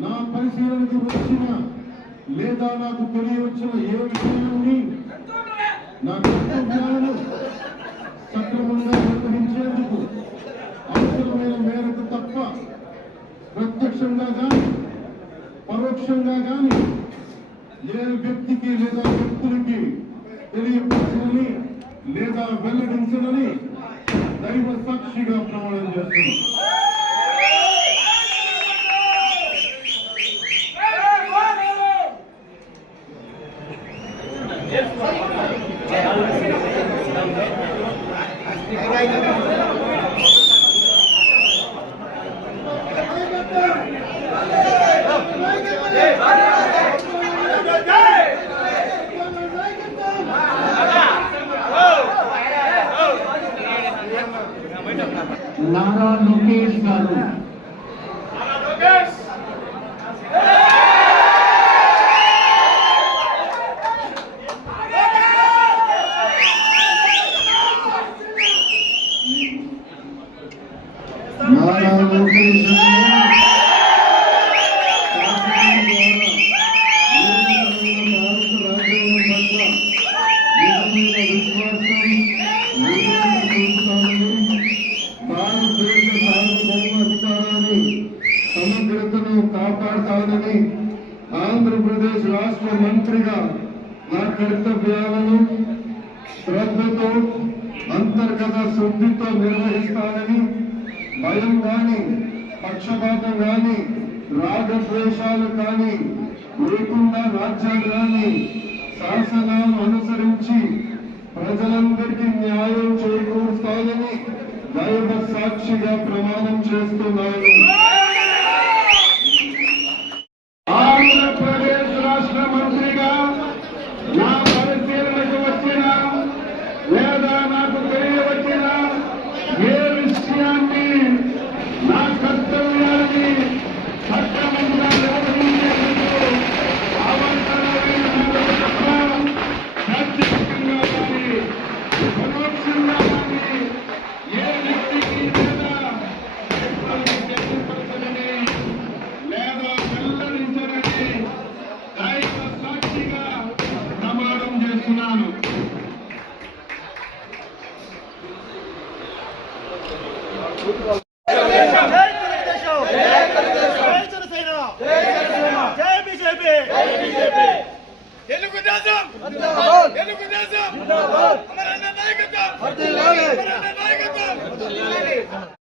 నా పరిశీలనకు వచ్చిన లేదా నాకు తెలియవచ్చిన ఏ విషయాన్ని నా కర్తవ్యాలను సక్రమంగా నిర్వహించేందుకు అవసరమైన మేరకు తప్ప ప్రత్యక్షంగా కానీ పరోక్షంగా కానీ ఏ వ్యక్తికి లేదా వ్యక్తులకి తెలియపరచనని లేదా వెల్లడించనని దైవ సాక్షిగా ప్రమాణం చేస్తున్నాను. నారా లోకేష్ గారు సమగ్రతను కాపాడతానని ఆంధ్రప్రదేశ్ రాష్ట్ర మంత్రిగా నా కర్తవ్యాలను శ్రద్ధతో అంతర్గత శుద్ధితో నిర్వహిస్తానని భయం కానీ పక్షపాతం కానీ రాగద్వేషాలు కానీ లేకుండా రాజ్యాంగాన్ని శాసనాలు అనుసరించి ప్రజలందరికీ న్యాయం చేకూరుస్తానని దైవ సాక్షిగా ప్రమాణం చేస్తున్నాను. ఆంధ్రప్రదేశ్ రాష్ట్ర మంత్రిగా నా పరిశీలనకు వచ్చిన లేదా నాకు తెలియవచ్చిన ఏ విషయాన్ని నా కర్తవ్యాన్ని సక్రమంగా నిర్వహించేందుకు అవసరమైన ప్రత్యేకంగా కానీ పరోక్షంగా కానీ ఏ వ్యక్తికి లేదా వెల్లడించనని దైవ సాక్షిగా ప్రమాణం చేస్తున్నాను.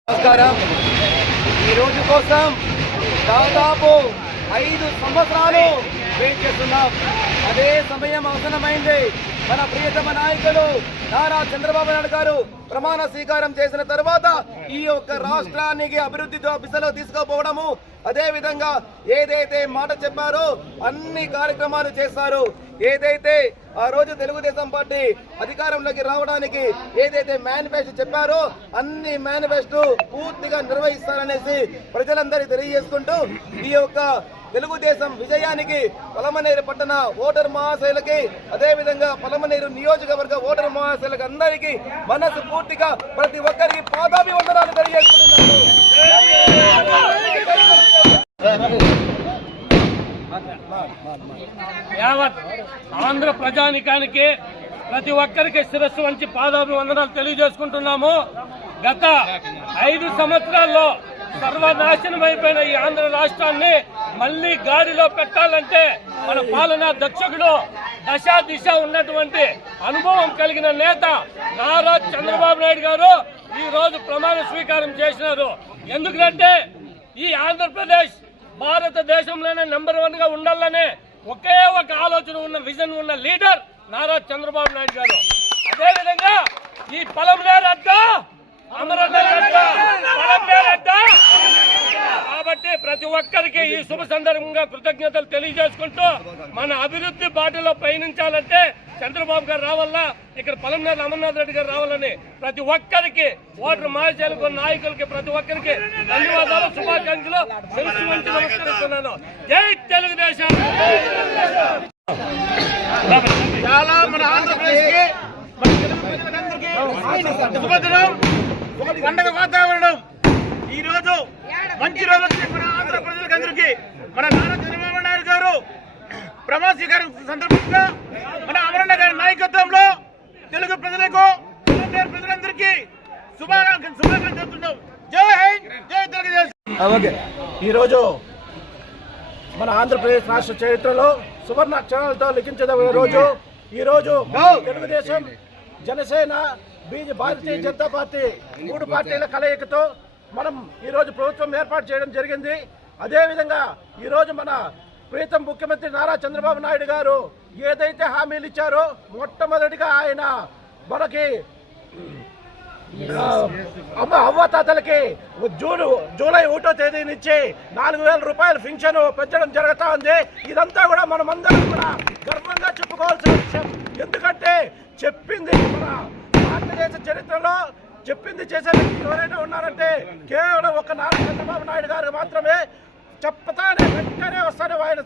నమస్కారం. ఈ రోజు కోసం దాదాపు 5 సంవత్సరాలు వెయిట్ చేస్తున్నాం. అదే సమయం అవసరమైంది. మన ప్రియతమ నాయకులు నారా చంద్రబాబు నాయుడు గారు ప్రమాణ స్వీకారం చేసిన తర్వాత ఈ యొక్క రాష్ట్రానికి అభివృద్ధి దిశలో తీసుకుపోవడము, అదే విధంగా ఏదైతే మాట చెప్పారో అన్ని కార్యక్రమాలు చేస్తారు. ఏదైతే ఆ రోజు తెలుగుదేశం పార్టీ అధికారంలోకి రావడానికి ఏదైతే మేనిఫెస్టో చెప్పారో అన్ని మేనిఫెస్టో పూర్తిగా నిర్వహిస్తారనేసి ప్రజలందరికీ తెలియజేసుకుంటూ ఈ యొక్క తెలుగుదేశం విజయానికి పలమనేరు పట్టణ ఓటర్ మహాశైలకి, అదే విధంగా పలమనేరు నియోజకవర్గ ఓటర్ మహాశైలకి అందరికీ మనసు పూర్తిగా ప్రతి ఒక్కరికి పాదాభివందనాలు తెలియజేసుకుంటున్నాను. యావత్ ఆంధ్ర ప్రజానికానికి ప్రతి ఒక్కరికి శిరస్సు వంచి పాదాభివందనాలు తెలియజేసుకుంటున్నాము. గత 5 సంవత్సరాల్లో సర్వనాశనమైపోయిన ఈ ఆంధ్ర రాష్ట్రాన్ని మళ్లీ గాడిలో పెట్టాలంటే మన పాలనా దక్షకుడు దశ దిశ ఉన్నటువంటి అనుభవం కలిగిన నేత నారా చంద్రబాబు నాయుడు గారు ఈ రోజు ప్రమాణ స్వీకారం చేసినారు. ఎందుకంటే ఈ ఆంధ్రప్రదేశ్ భారతదేశంలోనే నెంబర్ 1 గా ఉండాలనే ఒకే ఒక ఆలోచన ఉన్న విజన్ ఉన్న లీడర్ నారా చంద్రబాబు నాయుడు గారు. అదేవిధంగా ఈ పలమనేరు అడ్డ కాబట్టి ప్రతి ఒక్కరికి ఈ శుభ సందర్భంగా కృతజ్ఞతలు తెలియజేసుకుంటూ మన అభివృద్ధి బాటలో పయనించాలంటే చంద్రబాబు గారు రావాలా, ఇక్కడ పలమనేరు అమర్నాథ్ రెడ్డి గారు రావాలని ప్రతి ఒక్కరికి ఓటర్ మహాశైలకు నాయకులకి ప్రతి ఒక్కరికి ధన్యవాదాలు, శుభాకాంక్షలు తెలిసి మంచి నమస్కరిస్తున్నాను. జై తెలుగుదేశం. చాలా మన ఆంధ్రప్రదేశ్ కి పండుగ వాతావరణం ఈ రోజు మంచి రోజు వచ్చి మన ఆంధ్ర ప్రజలకందరికీ మన నారా చంద్రబాబు నాయుడు గారు ప్రమాణ స్వీకారం సందర్భంగా మన అమరన్న గారి నాయకత్వంలో తెలుగు ప్రజలకు ప్రజలందరికీ శుభాకాంక్షలు చెప్తున్నాం. జై హింద్, జై తెలుగుదేశం. ఈరోజు మన ఆంధ్రప్రదేశ్ రాష్ట్ర చరిత్రలో సువర్ణ అక్షరాలతో లిఖించదగిన రోజు. ఈరోజు తెలుగుదేశం, జనసేన, భారతీయ జనతా పార్టీ 3 పార్టీల కలయికతో మనం ఈరోజు ప్రభుత్వం ఏర్పాటు చేయడం జరిగింది. అదేవిధంగా ఈరోజు మన ప్రీతం ముఖ్యమంత్రి నారా చంద్రబాబు నాయుడు గారు ఏదైతే హామీలు ఇచ్చారో మొట్టమొదటిగా ఆయన మనకి అవ్వాతాతలకి జూలై 1వ తేదీ నుంచి 4,000 రూపాయల పింఛను పెంచడం జరుగుతూ ఉంది. ఇదంతా కూడా మనమందరం కూడా గర్వంగా చెప్పుకోవాల్సిన విషయం. ఎందుకంటే చెప్పింది మన భారతదేశ చరిత్రలో చెప్పింది చేసే వ్యక్తి ఎవరైనా ఉన్నారంటే కేవలం ఒక నారా చంద్రబాబు నాయుడు గారు మాత్రమే. చెప్పతానే వెంటనే వస్తానే ఆయన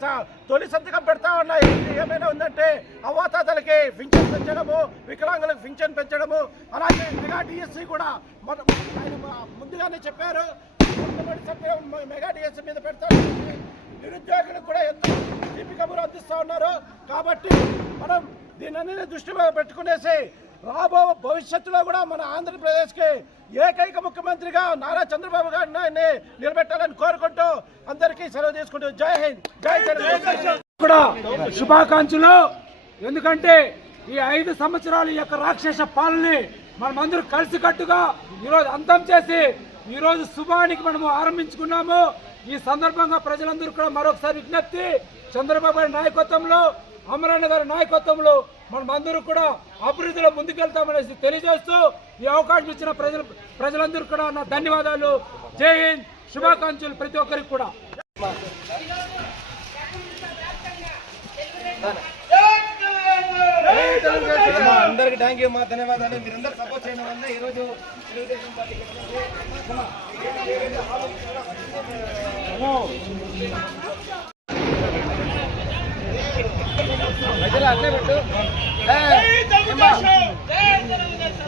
తొలి సంతకం పెడతా ఉన్నాయి. ఏమైనా ఉందంటే అవ్వాతాతలకి పింఛన్ పెంచడము, వికలాంగులకు పింఛన్ పెంచడము, అలాగే మెగా డిఎస్సి కూడా ఆయన ముందుగానే చెప్పారు. మెగా డిఎస్సి మీద పెడతారు. నిరుద్యోగులకు కూడా ఎంతో తీపి కబురు అందిస్తూ ఉన్నారు. కాబట్టి మనం దీన్ని దృష్టిలో పెట్టుకునేసి రాబో భవిష్యత్తులో కూడా మన ఆంధ్రప్రదేశ్కి ఏకైక ముఖ్యమంత్రిగా నారా చంద్రబాబు గారిని నిలబెట్టాలని కోరుకుంటూ అందరికీ సెలవు తీసుకుంటూ జై హింద్, జై తెలుగుదేశం. కూడా శుభాకాంక్షలు. ఎందుకంటే ఈ 5 సంవత్సరాల యొక్క రాక్షస పాలనని మనమందరూ కలిసికట్టుగా ఈరోజు అంతం చేసి ఈరోజు శుభానికి మనము ఆరంభించుకున్నాము. ఈ సందర్భంగా ప్రజలందరూ కూడా మరొకసారి విజ్ఞప్తి, చంద్రబాబు గారి నాయకత్వంలో, అమరన్న గారి నాయకత్వంలో మనమందరూ కూడా అభివృద్ధిలో ముందుకెళ్తామనేసి తెలియజేస్తూ ఈ అవకాశం ఇచ్చిన ప్రజలందరూ కూడా నా ధన్యవాదాలు. జై హింద్, శుభాకాంక్షలు ప్రతి ఒక్కరికి కూడా. అందరికి థ్యాంక్ యూ, మా ధన్యవాదాలు. మీరందరూ సపోర్ట్ చేయడం వల్ల ఈరోజు తెలుగుదేశం పార్టీకి అట్లే పెట్టు. అందరూ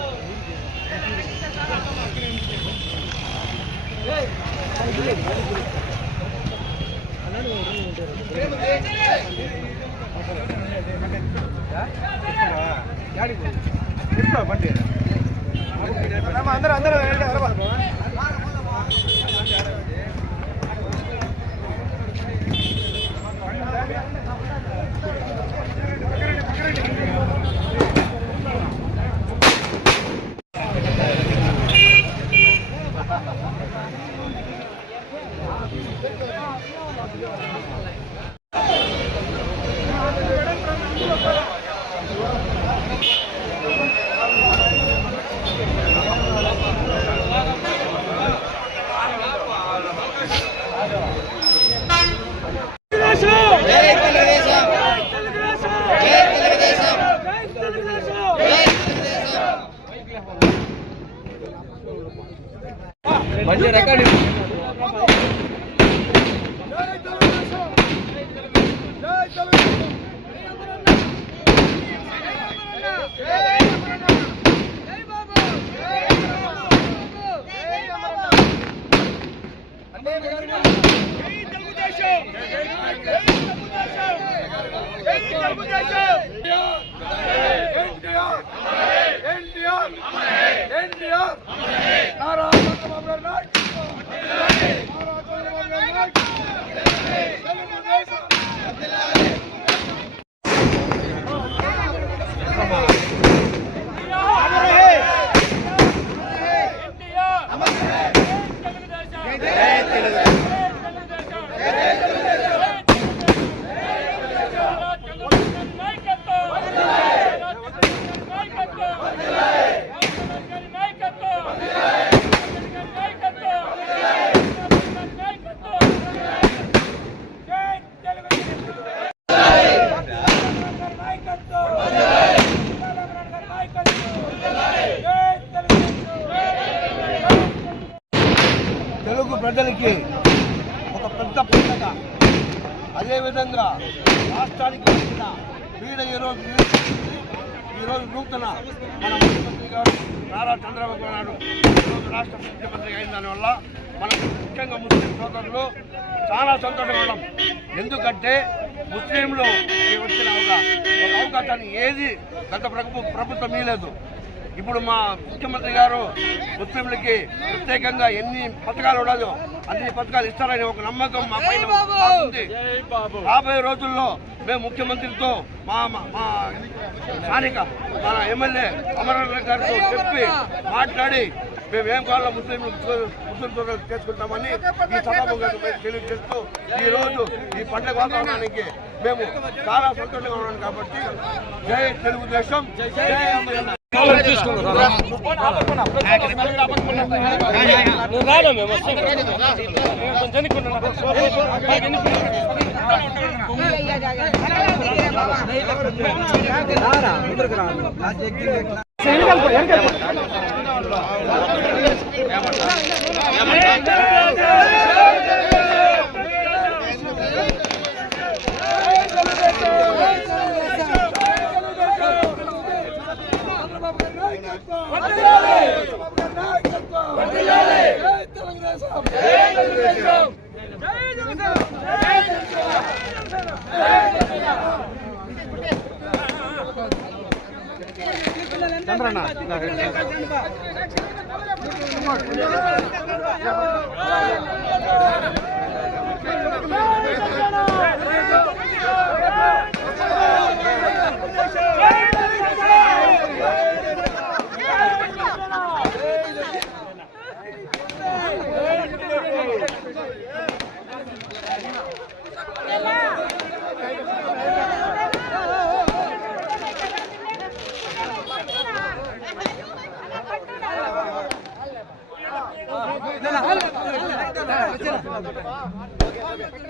మంచి రికార్డు. తెలుగు ప్రజలకి ఒక పెద్ద పండుగ. అదేవిధంగా రాష్ట్రానికి వచ్చిన వీడ ఈరోజు నూతన మన ముఖ్యమంత్రి గారు నారా చంద్రబాబు నాయుడు ఈరోజు రాష్ట్ర ముఖ్యమంత్రి అయిన దానివల్ల మన ముఖ్యంగా ముస్లిం సోదరులు చాలా సంతోషంగా ఉన్నాం. ఎందుకంటే ముస్లింలు వచ్చిన ఒక అవకాశాన్ని ఏది గత ప్రభుత్వం ఇవ్వలేదు. ఇప్పుడు మా ముఖ్యమంత్రి గారు ముస్లింలకి ప్రత్యేకంగా ఎన్ని పథకాలు ఉండదో అన్ని పథకాలు ఇస్తారని ఒక నమ్మకం మా పైన ఉంది. రాబోయే రోజుల్లో మేము ముఖ్యమంత్రితో మా స్థానిక మన ఎమ్మెల్యే అమరనాథ్ గారితో చెప్పి మాట్లాడి మేము ఏం కావాలో ముస్లిం సోదరులు చేసుకుంటామని ఈ సభాముఖంగా తెలియజేస్తూ ఈ రోజు ఈ పండుగ వాతావరణానికి మేము చాలా సంతోషంగా ఉన్నాం. కాబట్టి జై తెలుగుదేశం, జై అమరనాథ్.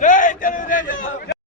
జై తెలుగుదేశం.